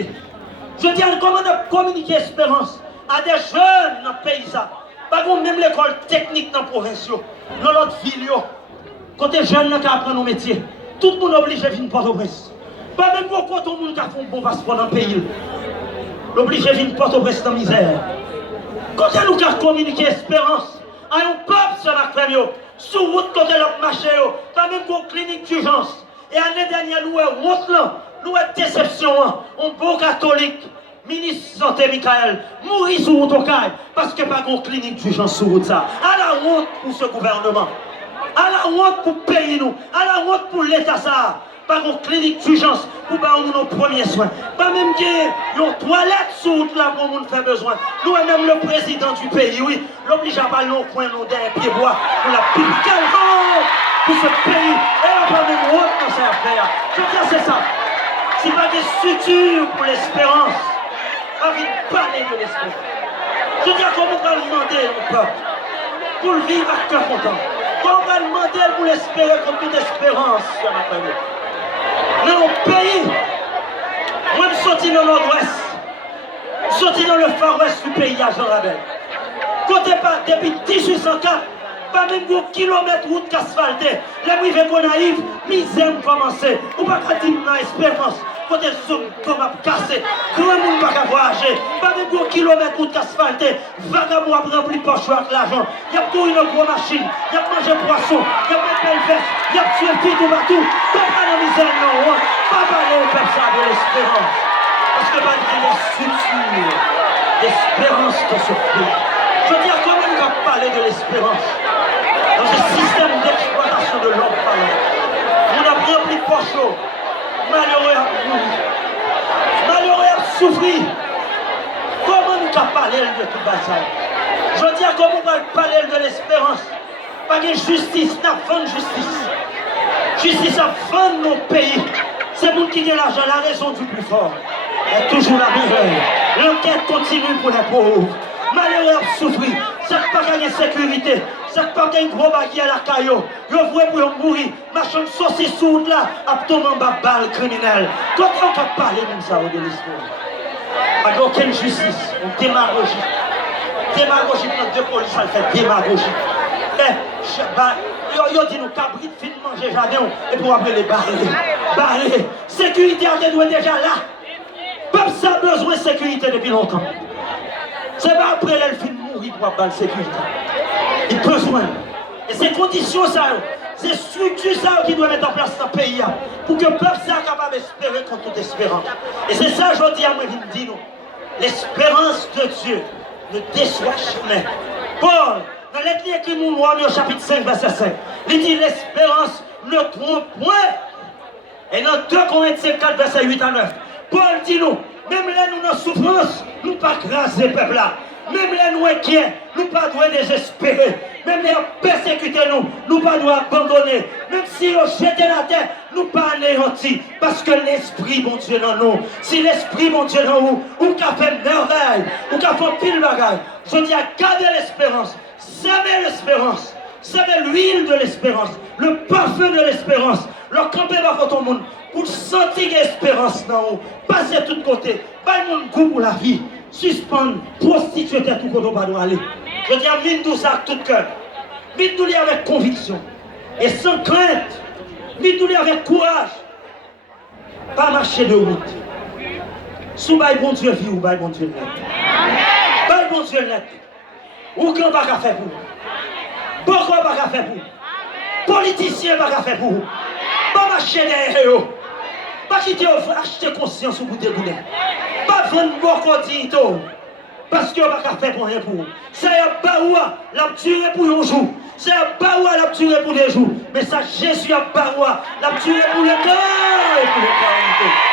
sécurité. Je dis comment communiquer espérance à des jeunes dans le pays. Pas même l'école technique dans la province, dans l'autre ville, côté jeunes qui apprennent nos métiers. Tout le monde est obligé de venir Port-au-Prince. Pas même quand tout le monde qui a fait un bon passeport dans le pays. L'obligé de venir Port-au-Prince dans la misère. Quand nous avons communiqué espérance à un peuple sur la crème, sur route côté l'autre marché, pas même pour clinique d'urgence. Et l'année dernière, nous avons honte là, nous avons déception, un bon catholique, ministre de santé Michael, mourir sur route au caille, parce que pas de clinique d'urgence sur route ça. À la honte pour ce gouvernement, à la honte pour le pays nous, à la honte pour l'État ça. Pas de clinique d'urgence pour nos premiers soins. Pas même une toilette sur route là pour nous faire besoin. Nous même le président du pays, oui, l'oblige à parler au coin nous des pieds bois pour la pique pour ce pays. Et on va même honte dans cette affaire. Je veux dire, c'est ça. C'est pas des structures pour l'espérance. Envie de parler de l'espérance. Je veux dire, comment on va demander au peuple pour le vivre à cœur content. Comment on va demander pour l'espérer comme toute espérance sur la famille. Dans mon pays, moi je suis sorti dans le nord-ouest, je suis sorti dans le far-ouest du pays à Jean Rabel. Côté pas, depuis 1804, pas même de kilomètres de route asphaltée. Les privés qu'on arrive, misère commencer. Ou pas qu'à dire dans l'espérance, côté zone comme à casser, grand monde pas qu'à voyager. Pas même de kilomètres de route asphaltée, vagabond a rempli poche avec l'argent. Il y a pour une grosse machine, il y a mangé poisson, il y a une belle veste, il y a tué tout tout partout. Pas la misère, non, pas parler au peuple ça de l'espérance. Parce que pas dire les structures d'espérance dans ce pays. Je veux dire, comment on va parler de l'espérance dans ce système d'exploitation de l'homme parlant. On a rempli de poche, malheureux à mourir, malheureux à souffrir. Comment on va parler de tout ça? Je veux dire, comment on va parler de l'espérance? Pas de justice, n'a pas de justice. Justice à vendre nos pays. C'est vous qui avez l'argent, la raison du plus fort. Et toujours la misère. L'enquête continue pour les pauvres. Malheureux à souffrir. Ça ne pas gagner sécurité. Ça ne pas gagner gros baguette à la caillou. Ils vouent pour mourir. Machin de saucisse sous là. À tomber en bas balle criminelle. Quand on va parler comme ça de l'histoire. Pas d'aucune justice. On démagogie. Démagogie pour notre deux polices, ça fait démagogie. Yo dit nous cabrit fin manger jardin et pour appeler les barrer. Sécurité a doit déjà là. Peuple ça a besoin de sécurité depuis longtemps. C'est pas après elle fin mourir pour avoir la sécurité. Il a besoin. Et ces conditions ça, ces structures ça qui doivent mettre en place dans le pays pour que le peuple soit capable d'espérer contre toute espérance. Et c'est ça je dis à moi qui dit nous. L'espérance de Dieu ne déçoit jamais. Paul dans l'ethnie écrit mon roi au chapitre 5, verset 5, il dit l'espérance ne trompe point. Et dans 2 Corinthiens 4, verset 8 à 9, Paul dit nous, même là nous dans souffrance, nous pas craser le peuple là. Même là nous inquiets, nous pas doit désespérer. Même les persécuter nous pas doit abandonner. Même si on jette la terre, nous pas anéantis. Parce que l'esprit bon Dieu dans nous. Si l'esprit bon Dieu dans nous, ou qu'a fait merveille, ou qu'a fait pile bagaille. Je dis à garder l'espérance. Savez l'espérance, savez l'huile de l'espérance, le parfum de l'espérance, le camper dans votre monde, pour sentir l'espérance dans vous, passer de tous côtés, pas le monde goût pour la vie, suspendre, prostituer tout côté où on va aller. Je dis à mine tout ça tout cœur, mine tout avec conviction, et sans crainte, mine tout avec courage, pas marcher de route. Sous bail bon Dieu vie ou bail bon Dieu net. Bail bon Dieu net. Ou qu'on va faire pour vous. Beaucoup va faire pour vous. Politiciens va faire pour vous. Pas marcher derrière eux. Pas quitter acheter conscience au bout des boulets. Pas vendre beaucoup d'ito. Parce qu'on va faire pour rien pour vous. C'est un baoua, la tuer pour un jour. C'est un baoua, la tuer pour des jours. Mais ça, Jésus a baoua, la tuer pour le cœur et pour l'éternité.